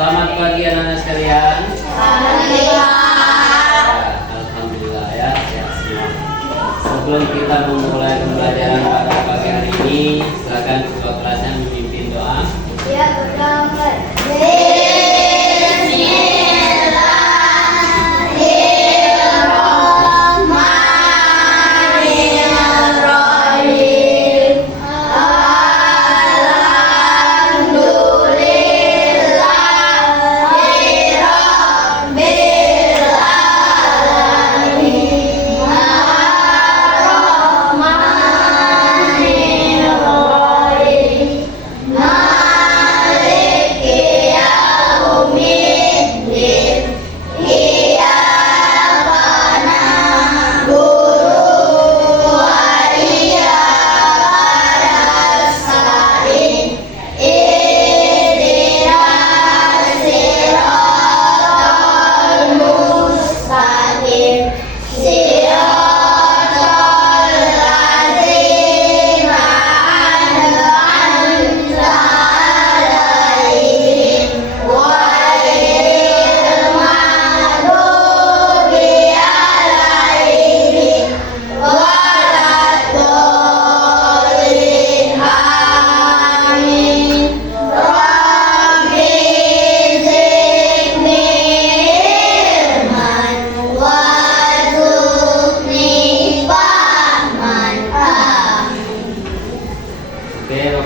Selamat pagi anak-anak sekalian. Alhamdulillah ya, sehat semua. Sebelum kita memulai pembelajaran pada pagi hari ini, silakan ketua kelasnya memimpin doa. Ya, pertama.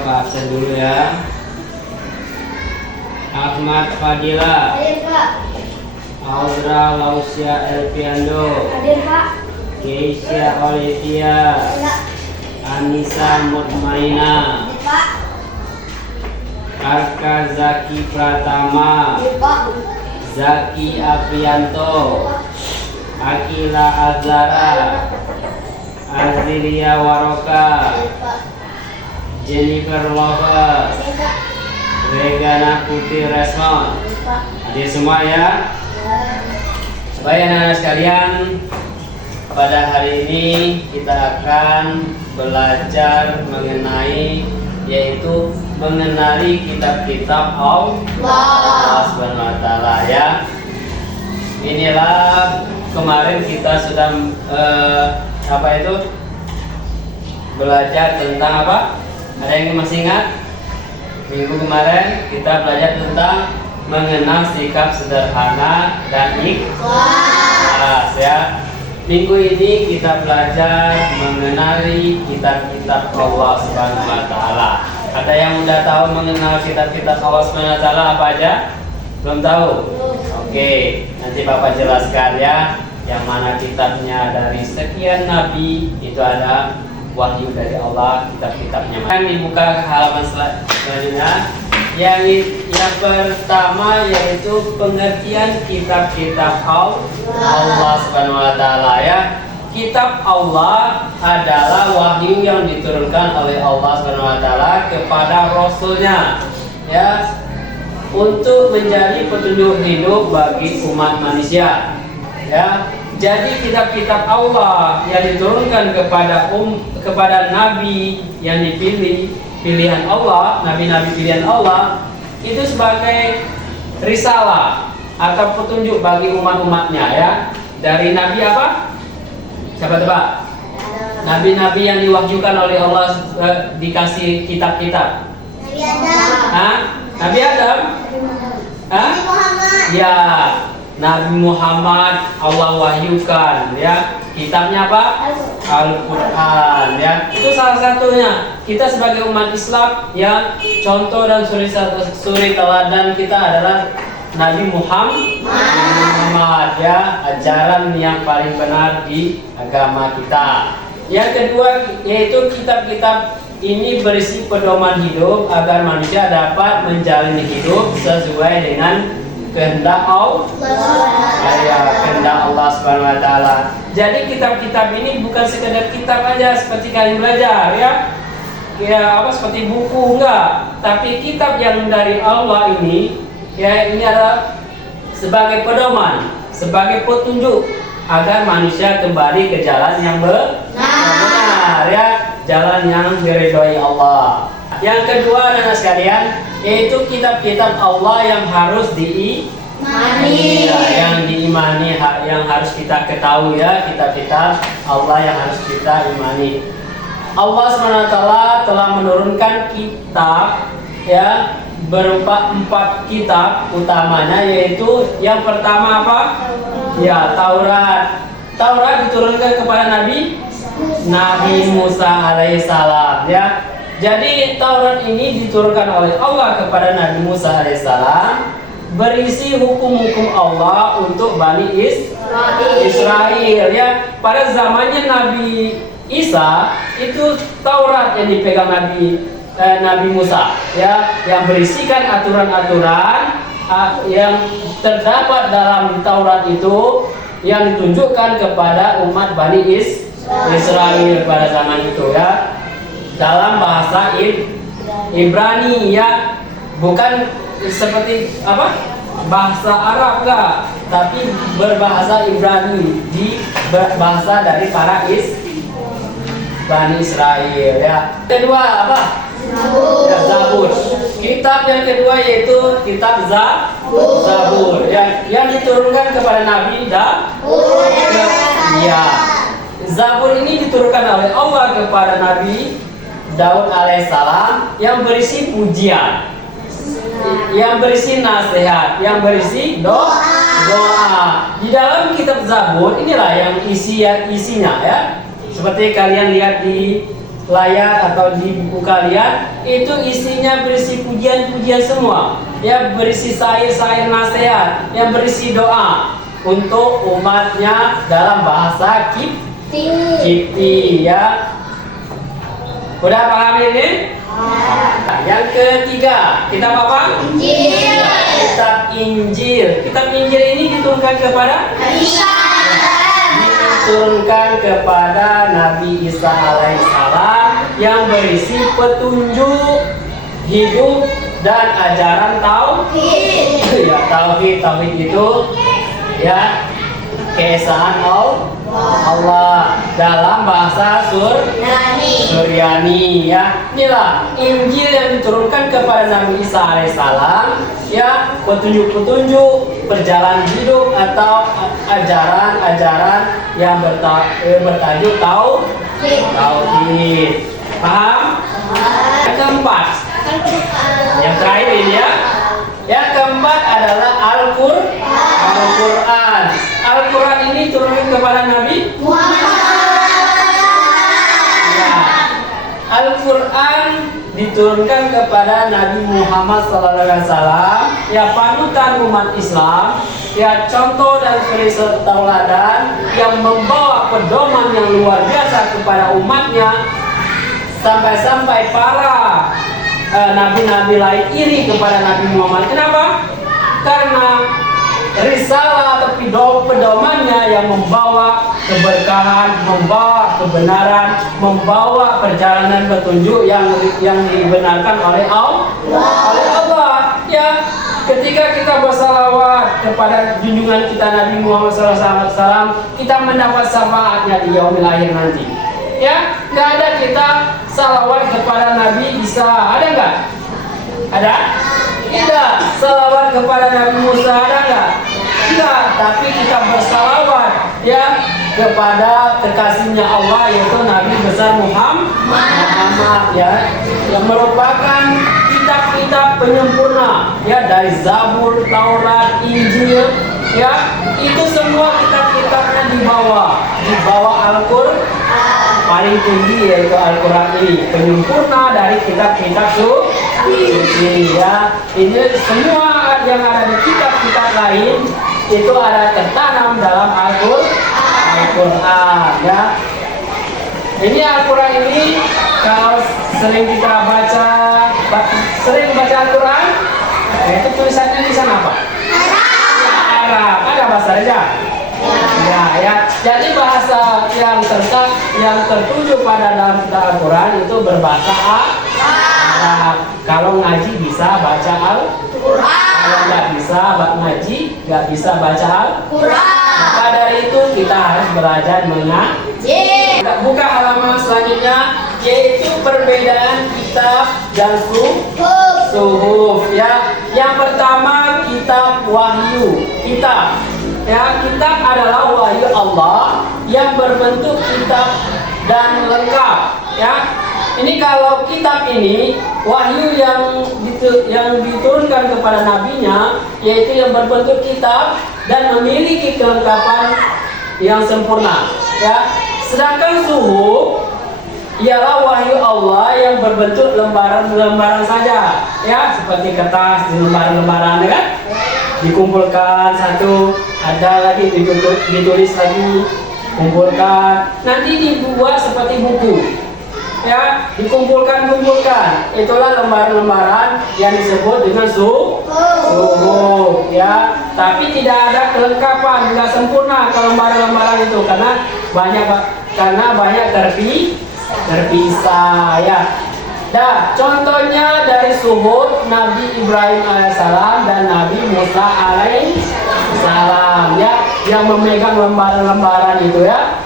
Absen dulu ya. Ahmad Fadila, Hadir, Pak. Audra Lausia Elpiando, Hadir, Pak. Keisha Olivia, Ya. Anissa Mutmaina, Hadir, Pak. Arka Zaki Pratama, Hadir, Pak. Zaki Aprianto, Akila Azara, Azilia Waroka, Hadir, Pak. Jennifer Lover, Hadir, Pak. Regana Putri Resmond. Hadir, Pak. Hadir semua ya. Ya. Baik anak-anak sekalian, pada hari ini kita akan belajar mengenai yaitu mengenali kitab-kitab Allah Subhanahu wa taala ya. Inilah kemarin kita sudah belajar tentang apa? Ada yang masih ingat? Minggu kemarin kita belajar tentang mengenal sikap sederhana dan ikhlas ya. Minggu ini kita belajar mengenali kitab-kitab Allah Subhanahu wa taala. Ada yang udah tahu mengenal kitab-kitab Allah Subhanahu wa taala apa aja? Belum tahu? Oke, nanti Bapak jelaskan ya. Yang mana kitabnya dari sekian nabi itu ada wahyu dari Allah, kitab-kitabnya. Yang dibuka halaman selanjutnya. Yang pertama yaitu pengertian kitab-kitab Allah Subhanahu wa taala ya. Kitab Allah adalah wahyu yang diturunkan oleh Allah Subhanahu wa taala kepada rasulnya ya, untuk menjadi petunjuk hidup bagi umat manusia ya. Jadi kitab-kitab Allah yang diturunkan kepada nabi yang dipilih pilihan Allah, nabi-nabi pilihan Allah itu sebagai risalah atau petunjuk bagi umat-umatnya ya. Dari nabi apa? Siapa tebak? Nabi-nabi yang diwahyukan oleh Allah dikasih kitab-kitab. Nabi Adam. Hah? Nabi Adam? Hah? Nabi Muhammad. Ya, Nabi Muhammad Allah wahyukan ya. Kitabnya apa? Al-Quran ya. Itu salah satunya. Kita sebagai umat Islam ya, contoh dan suri teladan kita adalah Nabi Muhammad ya, ajaran yang paling benar di agama kita. Yang kedua yaitu kitab-kitab ini berisi pedoman hidup agar manusia dapat menjalani hidup sesuai dengan kehendak Allah, kehendak Allah Subhanahu wa taala. Jadi kitab-kitab ini bukan sekedar kitab aja seperti kalian belajar ya. Ya seperti buku enggak, tapi kitab yang dari Allah ini ya, ini adalah sebagai pedoman, sebagai petunjuk agar manusia kembali ke jalan yang benar ya, jalan yang diridhoi Allah. Yang kedua anak sekalian, yaitu kitab-kitab Allah yang harus diimani, ya, yang diimani, yang harus kita ketahui ya, kitab-kitab Allah yang harus kita imani. Allah SWT telah menurunkan kitab ya berupa 4 kitab utamanya, yaitu yang pertama apa? Ya, Taurat. Taurat diturunkan kepada Nabi Musa alaihissalam ya. Jadi Taurat ini diturunkan oleh Allah kepada Nabi Musa alaihissalam, berisi hukum-hukum Allah untuk Bani Israel ya. Pada zamannya Nabi Isa itu Taurat yang dipegang Nabi Musa ya, yang berisikan aturan-aturan yang terdapat dalam Taurat itu yang ditunjukkan kepada umat Bani Israel pada zaman itu ya, dalam bahasa Ibrani ya, bukan seperti apa bahasa Arab lah, tapi berbahasa Ibrani, di bahasa dari para Bani Israel ya. Kedua apa? Ya, Zabur. Kitab yang kedua yaitu kitab Zabur ya, yang diturunkan kepada Nabi Daud ya. Zabur ini diturunkan oleh Allah kepada Nabi Daud alaihissalam, yang berisi pujian, yang berisi nasihat, yang berisi doa. Di dalam kitab Zabur inilah yang isinya ya. Seperti kalian lihat di layar atau di buku kalian, itu isinya berisi pujian-pujian semua ya, berisi syair-syair nasihat, yang berisi doa untuk umatnya dalam bahasa Kipti ya. Udah paham ini? Yang ketiga, kitab apa? Injil. Kitab Injil. Kitab Injil ini diturunkan kepada Nabi Isa alaihissalam, yang berisi petunjuk hidup dan ajaran tauhid. Ya, tauhid itu ya keesaan Allah dalam bahasa Suryani ya. Inilah Injil yang diturunkan kepada Nabi Isa alaihissalam ya, petunjuk-petunjuk perjalanan hidup atau ajaran-ajaran yang bertajuk tauhid. Paham? Yang keempat, yang terakhir ini ya. Yang keempat adalah Al-Quran. Al-Quran ini turun kepada Nabi ya. Al-Quran diturunkan kepada Nabi Muhammad SAW ya, panutan umat Islam ya, contoh dan suri tauladan yang membawa pedoman yang luar biasa kepada umatnya, sampai-sampai para nabi-nabi lain iri kepada Nabi Muhammad. Kenapa? Karena risalah atau pedomannya yang membawa keberkahan, membawa kebenaran, membawa perjalanan petunjuk yang dibenarkan oleh Allah ya. Ketika kita bersalawat kepada junjungan kita Nabi Muhammad SAW, kita mendapat syafaatnya di yaumil akhir nanti ya. Nggak ada kita salawat kepada Nabi Isa, ada nggak? Ada? Tidak. Salawat kepada Nabi Musa, ada nggak? Tidak. Tapi kita bersalawat ya kepada kekasihnya Allah, yaitu Nabi besar Muhammad ya, yang merupakan kitab-kitab penyempurna ya, dari Zabur, Taurat, Injil ya. Itu semua kitab-kitabnya dibawa Al-Quran paling tinggi, yaitu Al-Quran ini, penyempurna dari kitab-kitab suci ya. Ini semua yang ada di kitab-kitab lain itu ada tertanam dalam Al-Quran ya. Ini Al-Quran ini kalau sering kita sering baca Al-Quran, itu tulisannya di sana apa? Arab. Ada bahasa Arab. Ya. Jadi bahasa yang tertuju pada dalam kitab Al-Quran itu berbahasa Arab. Kalau ngaji bisa baca Al-Quran. Kalau nggak bisa ngaji, nggak bisa baca Al-Quran. Maka dari itu kita harus belajar mengaji. Buka halaman selanjutnya, yaitu perbedaan kitab dan suhuf ya. Yang pertama kitab wahyu. Kitab adalah wahyu Allah yang berbentuk kitab dan lengkap ya. Ini kalau kitab ini wahyu yang diturunkan kepada nabinya, yaitu yang berbentuk kitab dan memiliki kelengkapan yang sempurna ya. Sedangkan suhuf ialah wahyu Allah yang berbentuk lembaran-lembaran saja ya, seperti kertas di lembaran-lembaran ya kan, dikumpulkan satu, ada lagi ditulis lagi, kumpulkan, nanti dibuat seperti buku ya, dikumpulkan, itulah lembaran-lembaran yang disebut dengan suhuf ya. Tapi tidak ada kelengkapan, tidak sempurna kalau lembaran-lembaran itu karena banyak terpisah ya. Contohnya dari suhuf Nabi Ibrahim alaihissalam dan Nabi Musa alaihissalam ya, yang memegang lembaran-lembaran itu ya,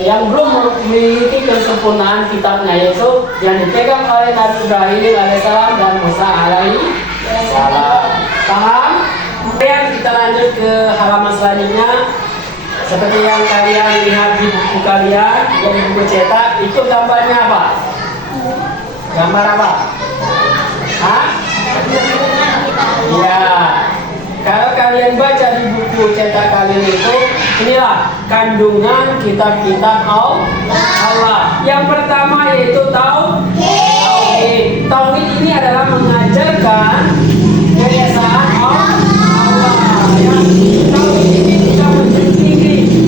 yang belum memiliki kesempurnaan kitabnya, yaitu yang dipegang oleh Nabi Ibrahim alaihissalam dan Musa alaihissalam. Paham? Kemudian kita lanjut ke halaman selanjutnya. Seperti yang kalian lihat di buku kalian, yang di buku cetak, itu gambarnya apa? Gambar apa? Hah? Iya. Kalau kalian baca di buku cetak kalian itu, inilah kandungan kitab-kitab Allah. Yang pertama yaitu tauhid. Tauhid ini adalah mengajarkan keesaan Allah. Ya. Tauhid ini bisa menjunjung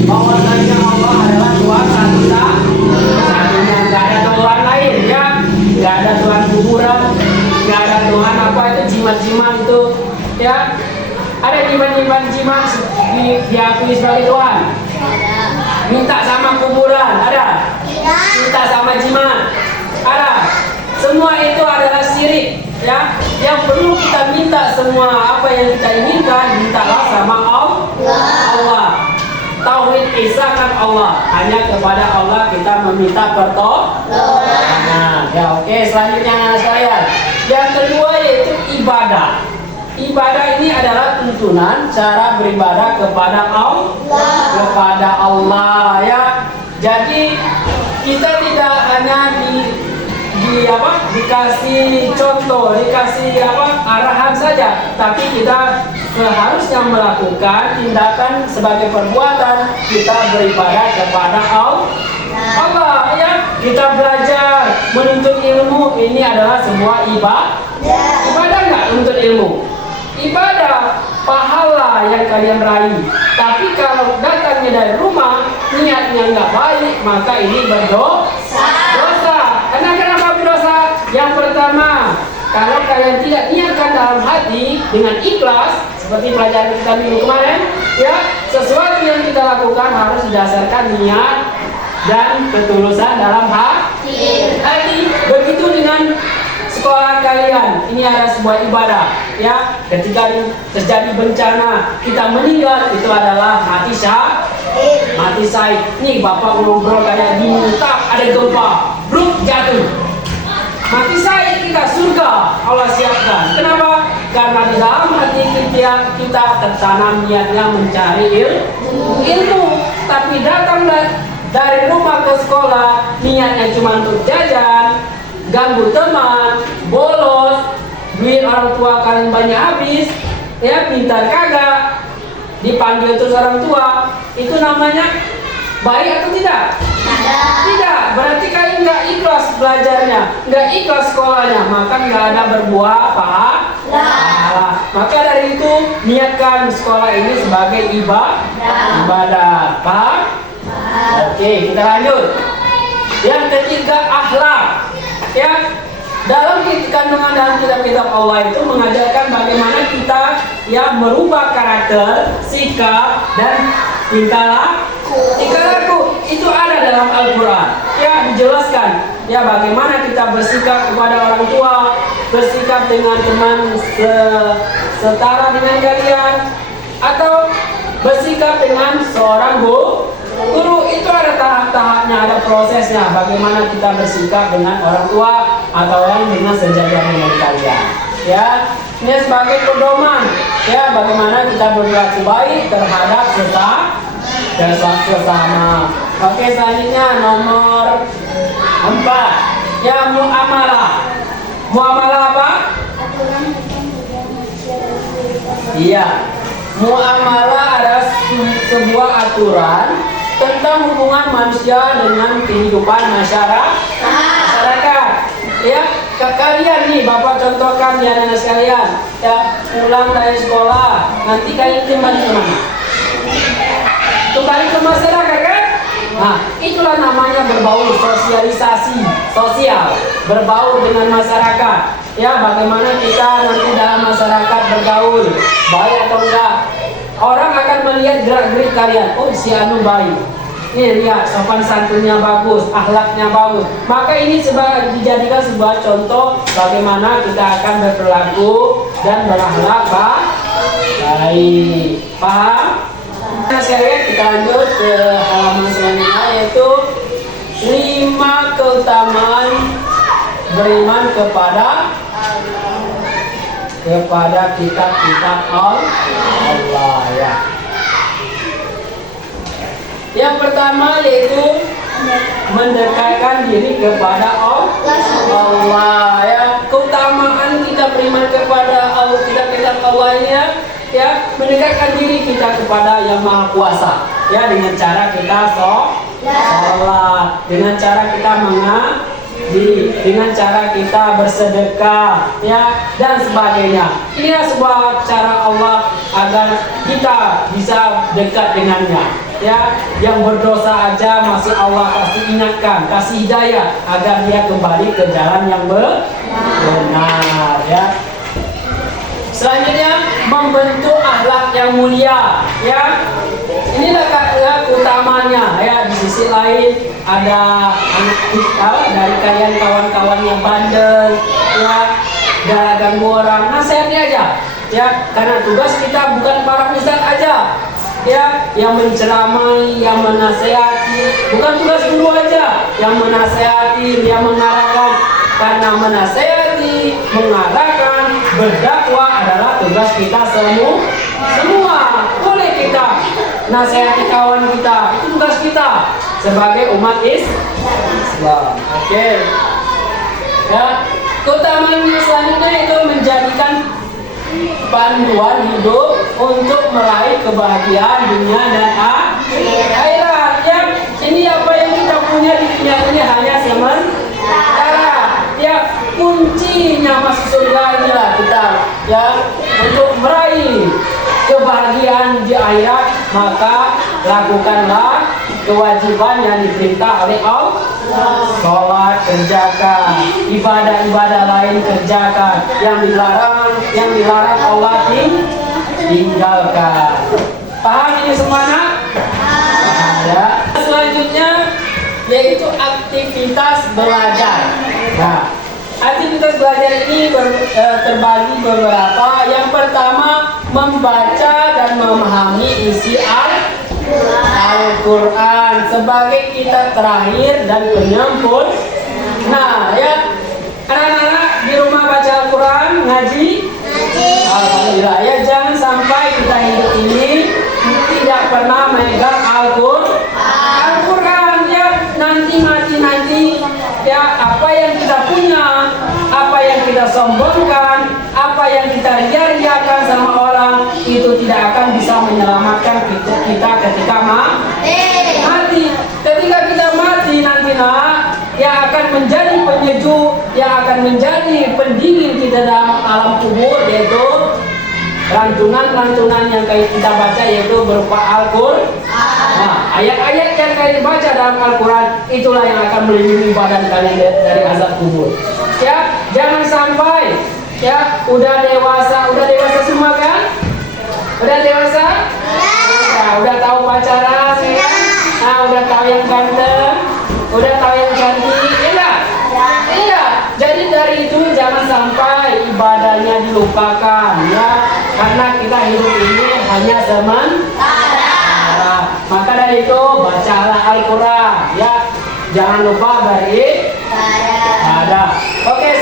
bahwasanya Allah adalah Tuhan satu-satunya, nggak ada Tuhan lain ya, nggak ada Tuhan kuburan, nggak ada Tuhan apa itu jimat-jimat itu ya. Ada jimat diakui sebagai Tuhan? Minta sama kuburan? Ada? Minta sama jimat? Ada? Semua itu adalah syirik ya. Yang perlu kita minta semua apa yang kita inginkan, mintalah sama Allah. Tauhid isahkan Allah, hanya kepada Allah kita meminta pertolongan. Ya oke, selanjutnya anak sekalian. Yang kedua yaitu ibadah. Ibadah ini adalah tuntunan cara beribadah kepada Allah ya. Jadi kita tidak hanya dikasih contoh, dikasih arahan saja, tapi kita seharusnya melakukan tindakan sebagai perbuatan kita beribadah kepada Allah ya. Kita belajar menuntut ilmu, ini adalah sebuah ibadah nggak menuntut ilmu? Ibadah, pahala yang kalian raih. Tapi kalau datangnya dari rumah, niatnya nggak baik, maka ini berdosa. Karena kenapa berdosa? Yang pertama, kalau kalian tidak niatkan dalam hati dengan ikhlas, seperti pelajaran kita minggu kemarin, ya, sesuatu yang kita lakukan harus didasarkan niat dan ketulusan dalam hati. Begitu dengan sekolah kalian, ini ada sebuah ibadah ya. Ketika terjadi bencana, kita meninggal, itu adalah mati syahid. Nih bapak ngobrol kayak gini, tak ada gempa, bruk jatuh, mati syahid, kita surga Allah siapkan. Kenapa? Karena di dalam hati kita tertanam niatnya mencari ilmu. Tapi datang dari rumah ke sekolah, niatnya cuma untuk jajan, ganggu teman, bolos, duit orang tua kalian banyak habis, ya, pintar kagak, dipanggil terus orang tua, itu namanya baik atau tidak? Tidak, berarti kalian nggak ikhlas belajarnya, nggak ikhlas sekolahnya, maka nggak ada berbuah pahala. Maka dari itu niatkan sekolah ini sebagai ibadah. Paham? Oke, kita lanjut. Yang ketiga, akhlak. Ya, dalam kandungan dalam kitab-kitab Allah itu mengajarkan bagaimana kita ya merubah karakter, sikap dan tingkah laku. Itu ada dalam Al-Quran. Ya, dijelaskan ya bagaimana kita bersikap kepada orang tua, bersikap dengan teman setara dengan kalian, atau bersikap dengan seorang guru. Itu ada tahap-tahapnya, ada prosesnya. Bagaimana kita bersikap dengan orang tua, atau yang dengan sejajar dengan kalian. Ya, ini sebagai pedoman ya bagaimana kita berbuat baik terhadap sesama. Oke, selanjutnya nomor 4 ya, muamalah. Muamalah apa? Aturan hukum budaya manusia dan kehidupan. Iya, muamalah adalah sebuah aturan tentang hubungan manusia dengan kehidupan masyarakat. Ya, ke kalian nih, Bapak contohkan ya anak sekalian. Ya, pulang dari sekolah, nanti kalian kembali ke mana? Kembali ke masyarakat kan? Nah, itulah namanya berbaur, sosialisasi, sosial, berbaur dengan masyarakat. Ya, bagaimana kita nanti dalam masyarakat bergaul, baik atau enggak. Orang akan melihat gerak-gerik kalian. Oh, si anu baik. Nih, lihat sopan santunnya bagus, akhlaknya bagus. Maka ini dijadikan sebuah contoh bagaimana kita akan berperilaku dan berakhlak baik. Paham? Nah, sekarang kita lanjut ke halaman selanjutnya, yaitu 5 keutamaan beriman kepada kitab-kitab Allah ya. Yang pertama yaitu mendekatkan diri kepada Allah ya. Keutamaan kita beriman kepada Allah, kitab-kitab Allah ini ya, mendekatkan diri kita kepada Yang Maha Kuasa ya, dengan cara kita sholat, dengan cara kita mengaji, dengan cara kita bersedekah ya, dan sebagainya. Ini sebuah cara Allah agar kita bisa dekat dengannya ya. Yang berdosa aja masih Allah kasih ingatkan, kasih hidayah agar dia kembali ke jalan yang benar ya. Selanjutnya membentuk akhlak yang mulia ya. Inilah utamanya ya. Di sisi lain ada anak kita dari kalian kawan-kawan yang bandel ya, gak ganggu orang, nasihatnya aja ya, karena tugas kita bukan para ustaz aja ya, yang menceramai, yang menasehati, bukan tugas guru aja yang menasehati, yang mengarahkan, karena menasehati, mengarahkan, berdakwah adalah tugas kita semua. Boleh kita nasihati kawan kita, itu tugas kita sebagai umat Islam. Oke. Ya, keutamaan selanjutnya itu menjadikan panduan hidup untuk meraih kebahagiaan dunia dan akhirat. Ya, ini apa yang kita punya di dunia ini hanya sementara. Ya, kuncinya masuk surga inilah kita ya, untuk meraih kebahagiaan di akhirat, maka lakukanlah kewajiban yang diperintah oleh Allah. Sholat kerjakan, ibadah-ibadah lain kerjakan, yang dilarang Allah tinggalkan. Paham ini semuanya? Ya. Selanjutnya yaitu aktivitas belajar. Nah, aktivitas belajar ini terbagi beberapa. Yang pertama, membaca dan memahami isi Al-Quran sebagai kitab terakhir dan penyempurna. Nah ya, anak-anak di rumah baca Al-Quran, ngaji. Alhamdulillah ya, jangan sampai kita hidup ini tidak pernah memegang Al-Quran ya. Nanti ya, apa yang kita punya, apa yang kita sombongkan, apa yang kita ria-riakan sama orang, itu tidak akan bisa menyelamatkan kita ketika mati. Ketika kita mati nanti yang akan menjadi penyejuk, yang akan menjadi pendingin kita dalam alam kubur, yaitu lantunan-lantunan yang kita baca, yaitu berupa Al-Quran. Nah, ayat-ayat yang kalian baca dalam Al-Quran itulah yang akan melindungi badan kalian dari azab kubur. Ya, jangan sampai ya udah dewasa semua kan? Udah dewasa? Nah, udah tahu pacaran ya? Nah, udah tahu yang ganteng, udah tahu yang cantik, enggak? Iya. Jadi dari itu jangan sampai ibadahnya dilupakan ya, karena kita hidup ini hanya sementara. Maka dari itu bacalah Al-Quran ya, jangan lupa beribadah. Oke,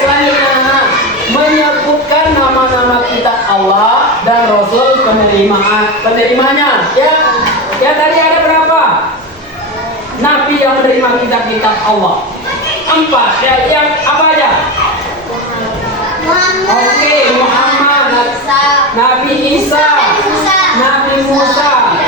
penerimanya. Ya tadi ada berapa? Nabi yang menerima kitab-kitab Allah. 4. Ya, yang apa aja? Oke, Muhammad, Nabi Isa, Nabi Musa,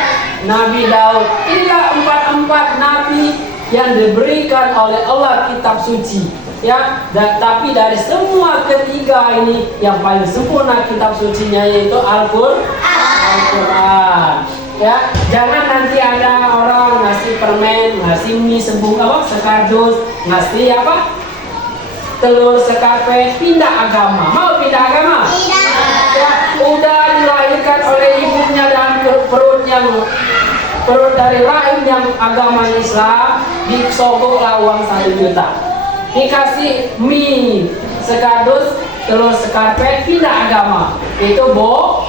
Nabi Daud. Inilah 4 nabi yang diberikan oleh Allah kitab suci. Ya, tapi dari semua ketiga ini yang paling sempurna kitab sucinya yaitu Al-Quran. Ya, jangan nanti ada orang ngasih permen, ngasih mie sekardus, ngasih telur sekarpet, pindah agama. Mau pindah agama? Ya, udah dilahirkan oleh ibunya dan perut dari rahim yang agama Islam, disogoklah uang 1 juta. Dikasih mie sekardus, telur sekarpet, pindah agama. Itu bodoh.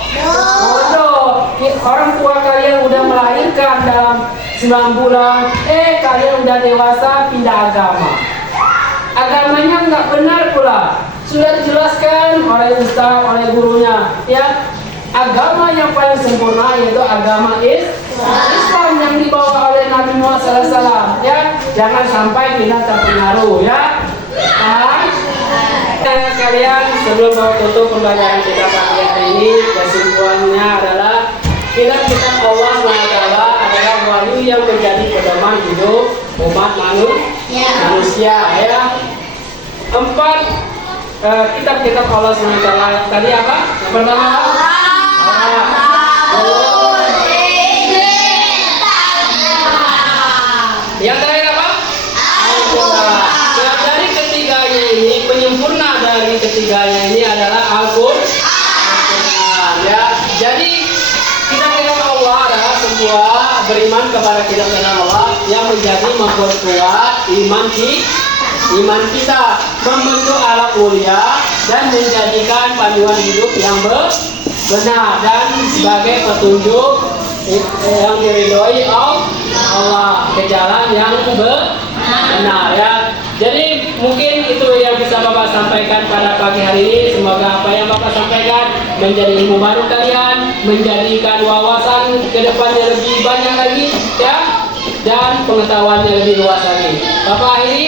Orang tua kalian udah melahirkan dalam 9 bulan, kalian udah dewasa pindah agama. Agamanya nggak benar pula. Sudah dijelaskan oleh ustaz, oleh gurunya. Ya, agama yang paling sempurna yaitu agama Islam yang dibawa oleh Nabi Muhammad SAW. Ya, jangan sampai kita terpengaruh. Ya, kalian sebelum mau tutup pembelajaran kita pagi hari ini, kesimpulannya adalah kitab Allah SWT adalah wahyu yang menjadi pedoman hidup umat manusia. Ya. 4 kitab-kitab Allah SWT tadi apa? Yang pertama apa? Yang terakhir apa? Al-Quran. Nah, dari ketiganya ini, penyempurna dari ketiganya ini adalah Al-Quran. Ya, jadi kitab-kitab Allah adalah sebuah beriman kepada kitab-kitab Allah yang menjadi memperkuat iman kita, membentuk alat mulia dan menjadikan panduan hidup yang benar dan sebagai petunjuk yang diridhoi Allah ke jalan yang benar. Ya. Jadi mungkin itu yang bisa Bapak sampaikan pada pagi hari ini. Semoga apa yang Bapak sampaikan menjadi ilmu baru kalian, menjadikan wawasan ke depannya lebih banyak lagi, ya, dan pengetahuannya lebih luas lagi. Bapak akhiri.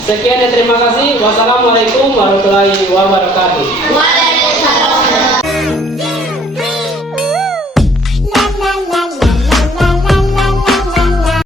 Sekian dan terima kasih. Wassalamualaikum warahmatullahi wabarakatuh.